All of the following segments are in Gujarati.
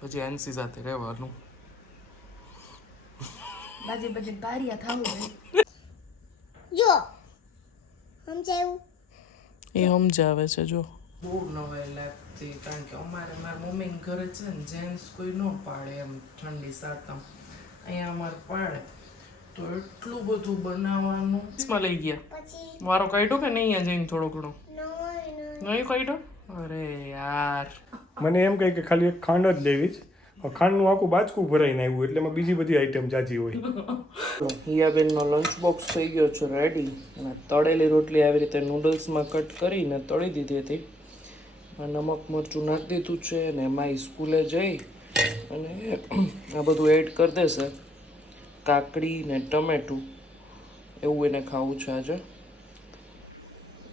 પછી એનસી સાથે રહેવાનું. બાજે બાજે બારિયા થાવું ભાઈ. જો સમજાયું એ સમજાવે છે જો. બહુ નવાઈ લાગતી કારણ કે મારા મમ્મીને ઘરે છે ને જેન્ટ્સ કોઈ ન પાડે એમ ઠંડી સાતમ. અહીંયા અમારે પાડે તો એટલું બધું બનાવવાનું. માં લઈ ગયા પછી વારો કાઢ્યો કે નહીં અહીંયા જઈને થોડો ઘણો નવાઈ નહીં કાઢ્યો? અરે યાર મને એમ કહે કે ખાલી એક ખાંડ જ લેવી જ. ખાંડનું આખું બાચકું ભરાઈને આવ્યું એટલે એમાં બીજી બધી આઈટમ જાજી હોય. હિયાબેનનો લંચ બોક્સ થઈ ગયો છે રેડી અને તળેલી રોટલી આવી રીતે નૂડલ્સમાં કટ કરીને તળી દીધી હતી. નમક મરચું નાખી દીધું છે અને એમાં સ્કૂલે જઈ અને આ બધું એડ કરી દેશે. કાકડી ને ટમેટું એવું એને ખાવું છે આજે.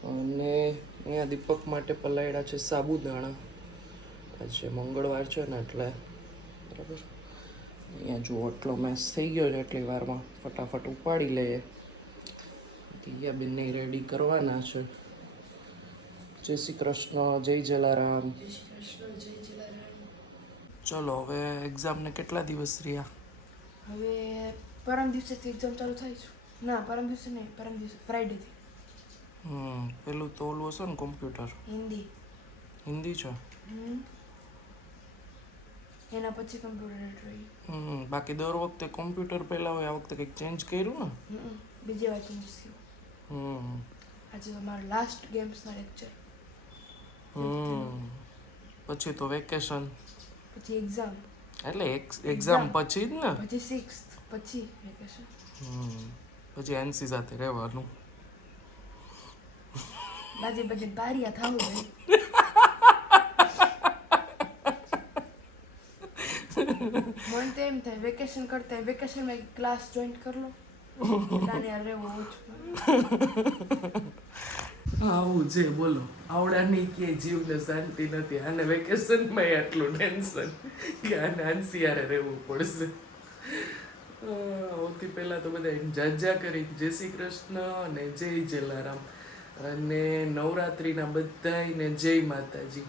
અને અહીંયા દીપક માટે પલાળ્યા છે સાબુદાણા. આજે મંગળવાર છે ને એટલે બરાબર. અહીંયા જો આટલો મેસ થઈ ગયો છે એટલી વારમાં ફટાફટ ઉપાડી લઈએ. દિયાબેનને રેડી કરવાના છે. જય શ્રી કૃષ્ણ, જય જલારામ. ચલો હવે એક્ઝામને કેટલા દિવસ રહ્યા? હવે પરમ દિવસેથી એક્ઝામ ચાલુ થાય છે. ના પરમ દિવસે નહીં, પરમ દિવસે ફ્રાઈડેથી. પેલું તો ઓલું હશે ને કોમ્પ્યુટર હિન્દી. હિન્દી છે. એના પછી કમ્પ્યુટર રહી. બાકી દર વખતે કોમ્પ્યુટર પહેલા હોય, આ વખતે કંઈક ચેન્જ કર્યું ને? બીજી વાર ચેન્જ થયું. આજે અમારો લાસ્ટ ગેમ્સના લેક્ચર. પછી તો વેકેશન પછી એક્ઝામ. એટલે એક્ઝામ પછી જ ને? પછી 6th પછી વેકેશન. પછી એનસી સાથે રહેવાનું. બાજે બાજે બારિયા થાવું ભાઈ. મને તો એમ થાય વેકેશન કરતા વેકેશનમાં ક્લાસ જોઈન કરી લો. નાની યાર રહેવું ઓછું. આવું છે બોલો. આવડાની કે જીવને શાંતિ નથી. આને વેકેશનમાં આટલું ટેન્શન કે આને આંસિયારે રહેવું પડશે. સૌથી પહેલાં તો બધા જાજા કરી જય શ્રી કૃષ્ણ અને જય જલારામ અને નવરાત્રિના બધાયને જય માતાજી.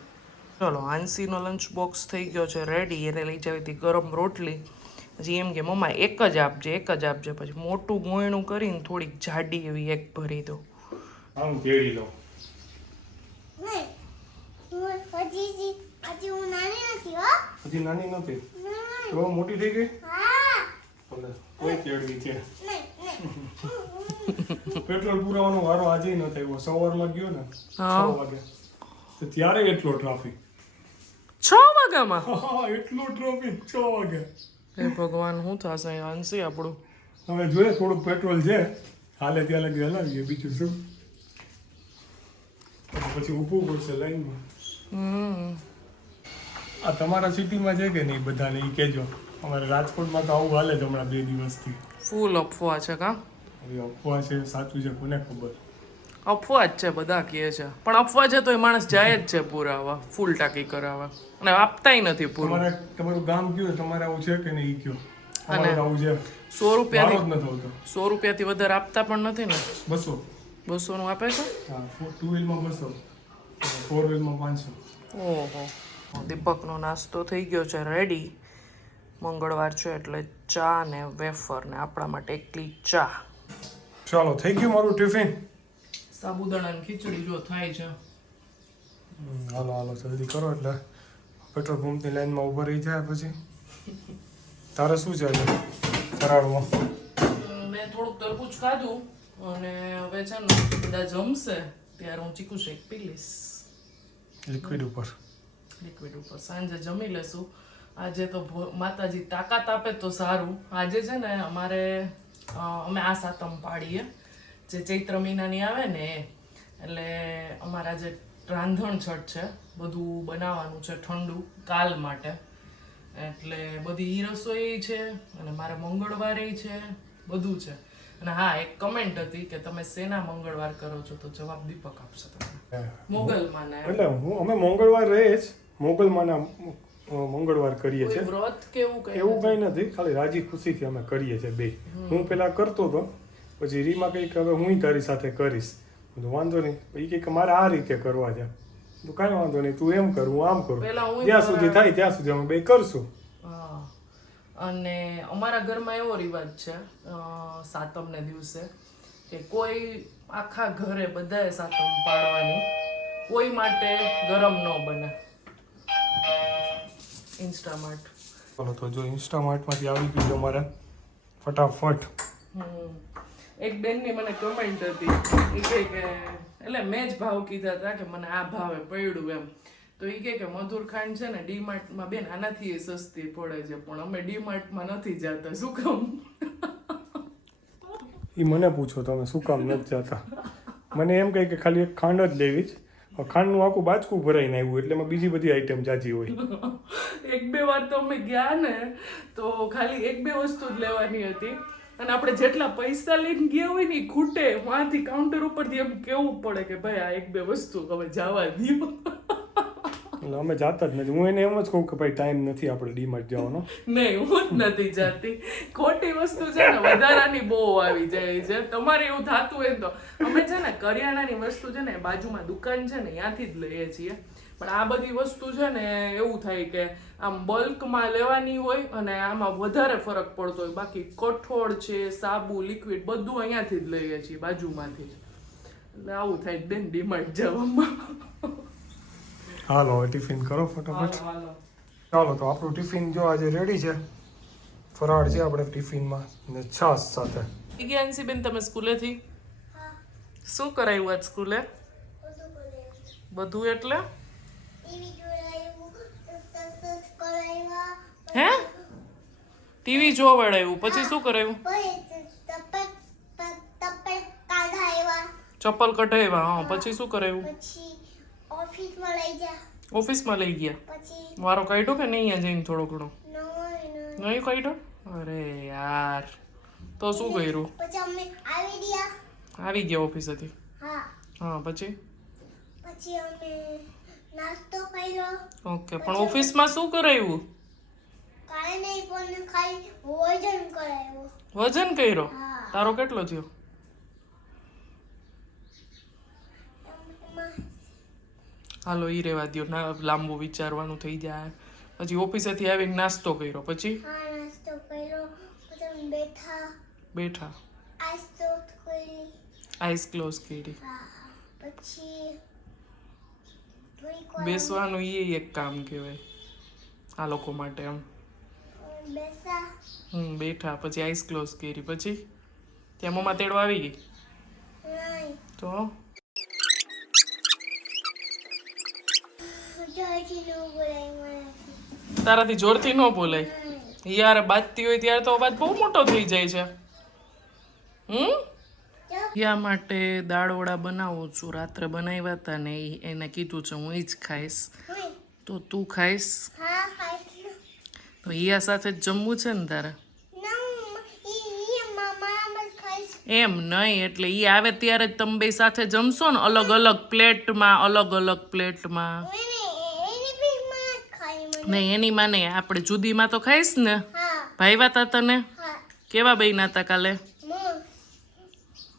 ચલો આંસીનો લંચ બોક્સ થઈ ગયો છે રેડી. એને લઈ જવી હતી ગરમ રોટલી. પછી એમ કે મમ્મા એક જ આપજે એક જ આપજે. પછી મોટું ગોયણું કરીને થોડીક જાડી એવી એક ભરી દો. હું કેળી લઉં. નહીં હજી હું નાની નથી હો. હજી નાની નથી તો મોટી થઈ ગઈ. હા ભલે કોઈ કેળવી છે. નહીં પેટ્રોલ પુરાવાનો વારો આજે ન થયો. સવારમાં ગયો ને 6 વાગે તો ત્યારે એટલો ટ્રાફિક. 6 વાગ્યામાં? એટલો ટ્રાફિક 6 વાગે. હે ભગવાન શું થશે આંસી આપણું? હવે જોઈએ થોડુંક પેટ્રોલ છે હાલે ત્યાં લગી હલાવીએ બીજું શું. પછી ઊભું પડશે લાઈનમાં. આ તમારા સિટીમાં છે કે નહીં બધાને એ કહેજો. અમારે રાજકોટમાં તો આવું હાલે જ હમણાં 2 દિવસથી. ફૂલ અફવા છે કા? હવે અફવા છે સાચું છે કોને ખબર. અફવા જ છે બધા કહે છે. પણ અફવા છે તો એ માણસ જાય જ છે પુરાવા ફૂલ ટાંકી કરાવવા અને આપતાય નથી પૂરું. તમારું ગામ કયું તમારે આવું છે કે નહીં કયો? અમારે તો આવું છે. 100 રૂપિયાથી મારો જ નથી આવતો. 100 રૂપિયાથી વધારે આપતા પણ નથી ને. 200. 200 નું આપે છે? હા 2 વ્હીલમાં 200, 4 વ્હીલમાં 500. ઓહો. દીપકનો નાસ્તો થઈ ગયો છે રેડી. મંગળવાર છે એટલે ચા ને વેફર ને આપણા માટે એકલી ચા. ચાલો થઈ ગયું મારું ટિફિન. સાબુદાણાની ખીચડી જો થાય છે. હાલો હાલો જલ્દી કરો એટલે પેટ્રોલ પંપની લાઈનમાં ઊભા રહી જાય. પછી તારે શું છે ફરાળમાં? મેં થોડુંક તરબૂચ ખાધું અને હવે છે ને બધા જમશે ત્યારે હું ચીકુ શેક પી લઈશ લિક્વિડ ઉપર. સાંજે જમી લેશું. આજે તો માતાજી તાકાત આપે તો સારું. આજે છે ને અમારે અમે આ સાતમ પાડીએ જે ચૈત્ર મહિનાની આવે ને એટલે અમારા જે રાંધણ છઠ છે બધું બનાવવાનું છે ઠંડુ કાલ માટે. એટલે બધી ઈ રસોઈ છે અને મારે મંગળવારે છે બધું છે. અને હા એક કમેન્ટ હતી કે તમે શેના મંગળવાર કરો છો તો જવાબ દીપક આપશે તમને. મોગલમાના. એટલે અમે મંગળવાર રહે જ મોગલમાના મંગળવાર કરીએ છીએ. વ્રત કેવું કઈ એવું કઈ નથી ખાલી રાજી ખુશીથી અમે કરીએ છીએ બે. હું પેલા કરતો હતો પછી રીમાં કઈ હવે હું તારી સાથે કરીશ. વાંધો નહીં એ કંઈક મારે આ રીતે કરવા છે તો કાંઈ વાંધો નહીં, તું એમ કર હું આમ કરું, પહેલા હું જ્યાં સુધી થાય ત્યાં સુધી અમે બે કરશું. હા અને અમારા ઘરમાં એવો રિવાજ છે સાતમને દિવસે કે કોઈ આખા ઘરે બધાએ સાતમ પાડવાની, કોઈ માટે ગરમ ન બને. ઇન્સ્ટામાર્ટ. ચાલો તો જો ઇન્સ્ટામાર્ટમાંથી આવી ગયું છે અમારે ફટાફટ. એક બેનની મને કમેન્ટ હતી, એ કહે કે એટલે મેં જ ભાવ કીધા હતા કે મને આ ભાવે પડ્યું એમ, તો એ કહે કે મધુર ખાંડ છે ને ડીમાર્ટમાં બેન આનાથી એ સસ્તી પડે છે, પણ અમે ડીમાર્ટમાં નથી જતા. શું કામ? એ મને પૂછો તમે શું કામ નથી જતા? મને એમ કહે કે ખાલી એક ખાંડ જ લેવી જ, ખાંડનું આખું બાચકું ભરાઈને આવ્યું એટલે એમાં બીજી બધી આઈટમ જાજી હોય. એક બે વાર તો અમે ગયા ને તો ખાલી એક બે વસ્તુ જ લેવાની હતી, અને આપણે જેટલા પૈસા લઈને ગયા હોય ને એ ખૂટે, વાંથી કાઉન્ટર ઉપરથી એમ કેવું પડે કે ભાઈ આ એક બે વસ્તુ હવે જવા દો. એટલે અમે જાતા જ નથી. હું એને એમ જ કહું કે ભાઈ ટાઈમ નથી આપણે ડીમાર્ટ જવાનો. નહીં, હું જ નથી જાતી. ખોટી વસ્તુ છે ને વધારાની બહુ આવી જાય છે. તમારે એવું થતું હોય તો અમે છે ને કરિયાણાની વસ્તુ છે ને બાજુમાં દુકાન છે ને ત્યાંથી જ લઈએ છીએ, પણ આ બધી વસ્તુ છે ને એવું થાય કે આમ બલ્કમાં લેવાની હોય અને આમાં વધારે ફરક પડતો હોય. બાકી કઠોળ છે, સાબુ, લિક્વિડ બધું અહીંયાથી જ લઈએ છીએ બાજુમાંથી જ. એટલે આવું થાય બેન ડીમાર્ટ જવામાં. હાલો હવે ટિફિન કરો ફટાફટ. હાલો. ચાલો તો આપણું ટિફિન જો આજે રેડી છે. ફરાળ છે આપણે ટિફિનમાં ને છાશ સાથે. બેન તમે સ્કૂલેથી શું કરાયું આજ સ્કૂલે? બધું એટલે હે ટીવી જોવડાવ્યું, પછી શું કરાયું? ચપ્પલ કઢાવ્યા. હા, પછી શું કરાયું? ઓફિસમાં લઈ ગયા. વારો કાઢ્યો કે નહીં? અહીંયા જઈને થોડો ઘણો નહીં કાઢ્યો? અરે યાર, તો શું કર્યું? આવી ગયા ઓફિસેથી? હા, પછી અમે નાસ્તો કર્યો. ઓકે, પણ ઓફિસમાં શું કરાયું? કાંઈ નહીં, પણ ખાલી વજન કરાયો. વજન કર્યો? હા. તારો કેટલો થયો? હાલો ઈ રેવા દ્યો, ના લાંબુ વિચારવાનું થઈ જાય. પછી ઓફિસેથી આવીને નાસ્તો કર્યો, પછી હા, નાસ્તો કર્યો. પછી અમે બેઠા. આઈસ ક્લોઝ કરી. આઈસ ક્લોઝ કરી. હા, પછી થોડીક વાર બેસવાનું એ એક કામ કહેવાય આ લોકો માટે. એમ બેસા. બેઠા, પછી આઈસ ક્લોઝ કરી, પછી ત્યાં મમ્મા તેડવા આવી ગઈ નહીં, તો જોઈથી ન બોલાય મને. તારાથી જોરથી ન બોલાય. યાર બાજતી હોય ત્યારે તો અવાજ બહુ મોટો થઈ જાય છે. યા માટે દાળવડા બનાવું છું. રાત્રે બનાવ્યા હતા ને એને કીધું છે હું એ જ ખાઈશ, તો તું ખાઈશ? હા, ખાઈશ. તો યા સાથે જ જમવું છે ને તારે? એમ નહીં, એટલે ઈ આવે ત્યારે જ તમે બે સાથે જમશો ને, અલગ અલગ પ્લેટમાં. અલગ અલગ પ્લેટમાં નહીં, એની માં નહીં, આપણે જુદીમાં તો ખાઈશ ને. ભાઈવા તા તને? કેવા બન્યા તા કાલે?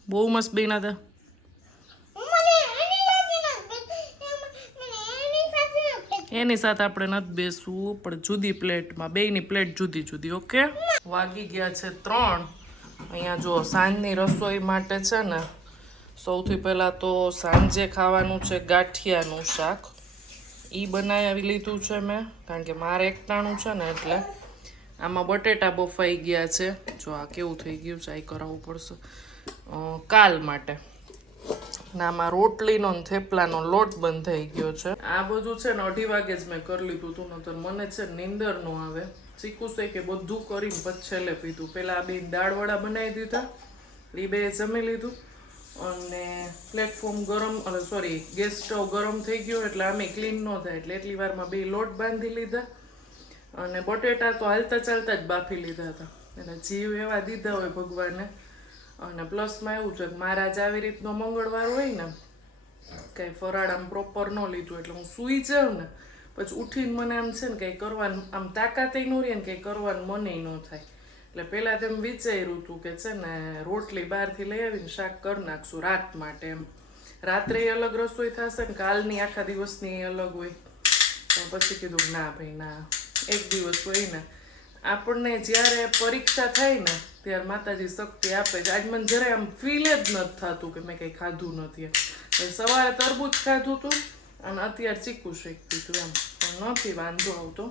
બહુ મસ્ત બન્યા તા. એની સાથે આપણે નથી બેસવું, પણ જુદી પ્લેટમાં, બેયની પ્લેટ જુદી જુદી. ઓકે. વાગી ગયા છે 3. અહીંયા જો સાંજની રસોઈ માટે છે ને સૌથી પહેલાં તો સાંજે ખાવાનું છે ગાંઠિયાનું શાક. એ બનાવી લીધું છે મેં, કારણ કે મારે એકટાણું છે ને એટલે. આમાં બટેટા બફાઈ ગયા છે. જો આ કેવું થઈ ગયું છે, આ કરાવવું પડશે કાલ માટે. ને આમાં રોટલીનો ને થેપલાનો લોટ બંધ થઈ ગયો છે. આ બધું છે ને 2:30 વાગે જ મેં કરી લીધું હતું, નતર મને છે નીંદર ન આવે. શીખું છે કે બધું કરીને પછી છેલ્લે પીધું. પહેલાં આ બે દાળવડા બનાવી દીધા, એ બે જમી લીધું, અને પ્લેટફોર્મ ગરમ, ગેસ સ્ટવ ગરમ થઈ ગયો એટલે આમે ક્લીન ન થાય, એટલે એટલી વારમાં બે લોટ બાંધી લીધા. અને બટેટા તો હાલતા ચાલતા જ બાફી લીધા હતા, એટલે જીવ એવા દીધા હોય ભગવાને. અને પ્લસમાં એવું છે કે મારા જ આવી રીતનો મંગળવાર હોય ને, કંઈ ફરાળ આમ પ્રોપર ન લીધું એટલે હું સૂઈ જાઉં ને પછી ઉઠીને મને આમ છે ને કંઈ કરવાનું આમ તાકાતે ન રહે ને, કંઈ કરવાનું મને ન થાય. એટલે પહેલાં તેમ વિચાર્યું હતું કે છે ને રોટલી બહારથી લઈ આવીને શાક કરી નાખશું રાત માટે એમ. રાત્રે અલગ રસોઈ થશે ને કાલની આખા દિવસની અલગ હોય. તો પછી કીધું ના ભાઈ ના, એક દિવસ હોય ને આપણને જ્યારે પરીક્ષા થાય ને ત્યારે માતાજી શક્તિ આપે છે. આજ મને જરાય આમ ફીલ જ નથી થતું કે મેં કંઈ ખાધું નથી. સવારે તરબૂચ ખાધું હતું અને અત્યારે ચીકુ શેક પીધું એમ, પણ નથી વાંધો આવતો.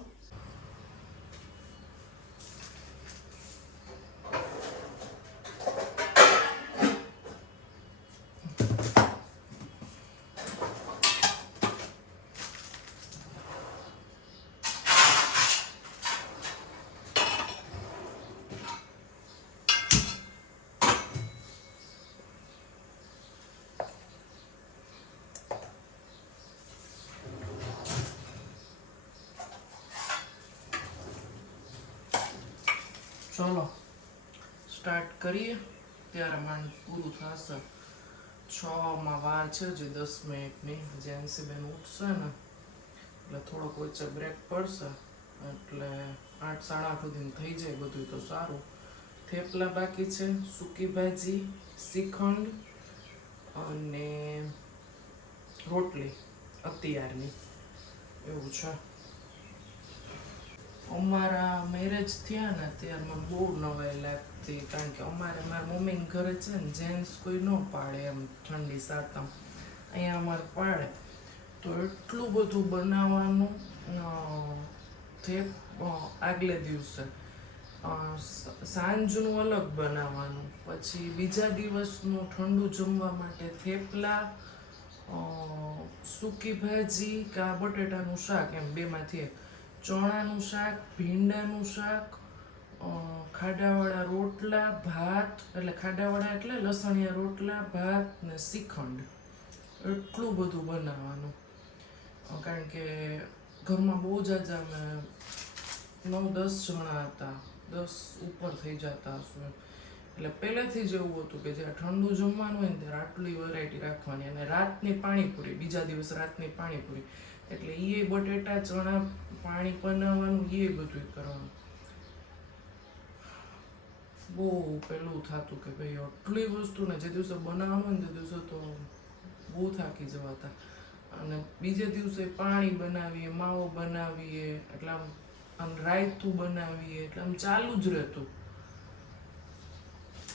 ચલો સ્ટાર્ટ કરીએ ત્યારે માંડ પૂરું થશે. 6 વાર છે જે 10 મિનિટની. જેન્સી બેન ઉઠશે ને એટલે થોડોક વચ્ચે બ્રેક પડશે એટલે 8 સાડા 8 સુધી થઈ જાય બધું તો સારું. થેપલા બાકી છે, સૂકી ભાજી, શ્રીખંડ અને રોટલી અત્યારની એવું છે. અમારા મેરેજ થયા ને ત્યારે મને બહુ નવાઈ લાગતી, કારણ કે અમારે મારા મમ્મીને ઘરે છે ને જેન્ટ્સ કોઈ ન પાડે એમ ઠંડી સાતમ. અહીંયા અમારે પાડે તો એટલું બધું બનાવવાનું. આગલે દિવસે સાંજનું અલગ બનાવવાનું, પછી બીજા દિવસનું ઠંડુ જમવા માટે થેપલા, સૂકી ભાજી કાં બટેટાનું શાક એમ બેમાંથી એક, ચણાનું શાક, ભીંડાનું શાક, ખાડાવાળા રોટલા, ભાત એટલે ખાડાવાળા એટલે લસણિયા રોટલા, ભાત ને શ્રીખંડ. એટલું બધું બનાવવાનું, કારણ કે ઘરમાં બહુ જાજા અમે 9-10 જણા હતા, 10 ઉપર થઈ જતા હશું એમ. એટલે પહેલેથી જ એવું હતું કે જ્યારે ઠંડુ જમવાનું હોય ને ત્યારે આટલી વેરાયટી રાખવાની. અને રાતની પાણીપુરી, બીજા દિવસ રાતની પાણીપુરી એટલે એ બટેટા ચણા પાણી બનાવવાનું, એ બધું કરવાનું. બહુ પેલું થતું કે ભાઈ આટલી વસ્તુ ને જે દિવસે બનાવવાનું હોય ને તે દિવસે તો બહુ થાકી જવાતા. અને બીજે દિવસે પાણી બનાવીએ, માવો બનાવીએ, એટલે આમ રાયતું બનાવીએ, એટલે આમ ચાલુ જ રહેતું.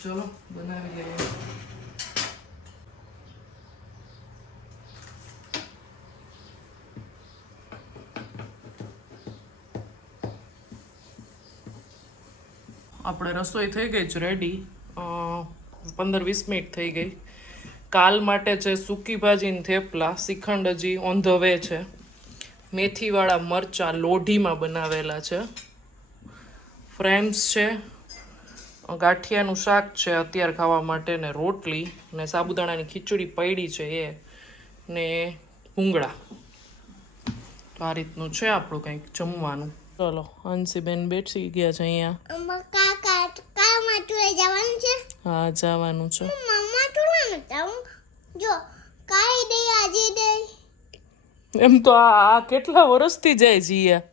ચલો બનાવી લઈએ. આપણે રસોઈ થઈ ગઈ છે રેડી. 15-20 મિનિટ થઈ ગઈ. કાલ માટે છે સૂકી ભાજી ને થેપલા, શ્રીખંડ હજી ઓન ધ વે છે, મેથીવાળા મરચાં લોઢીમાં બનાવેલા છે, ફ્રેમ્સ છે, ગાંઠિયાનું શાક છે અત્યારે ખાવા માટે, ને રોટલી ને સાબુદાણાની ખીચડી પડી છે એ, ને ભૂંગળા. તો આ રીતનું છે આપણું કંઈક જમવાનું. ચલો હંસીબેન બેસી ગયા છે અહીંયા. હા જવાનું છે. એમ તો આ કેટલા વર્ષથી જાય જીયા.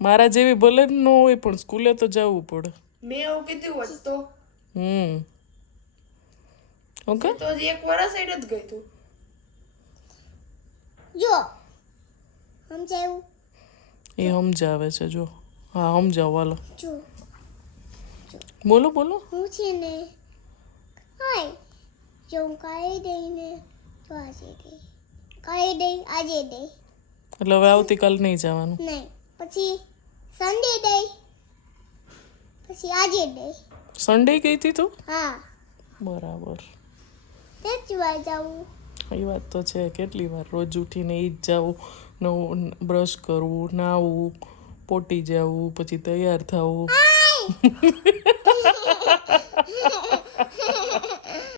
મારા જેવી ભલે ન હોય પણ સ્કૂલે તો જવું પડે. મેં એવું કીધું હોત તો ઓકે તો એક વર્ષ જ ગઈ તું. જો સમજાયું? એ સમજાવે છે જો. હા સમજાવો હાલો. જો બોલો બોલો. હું છે ને હાય જો હું કાલે દઈને તો આજે દઈ, કાલે દઈ આજે દઈ. એટલે હવે આવતીકાલ નહીં જવાનું? નહીં, પછી સન્ડે દઈ, પછી આજે દઈ. સન્ડે ગઈ હતી તું? હા બરાબર. કેટલી વાર જાવું? એ વાત તો છે, કેટલી વાર રોજ ઉઠીને ઈ જ જવું, નવું બ્રશ કરવું, નાહવું, પોટી જવું, પછી તૈયાર થવું.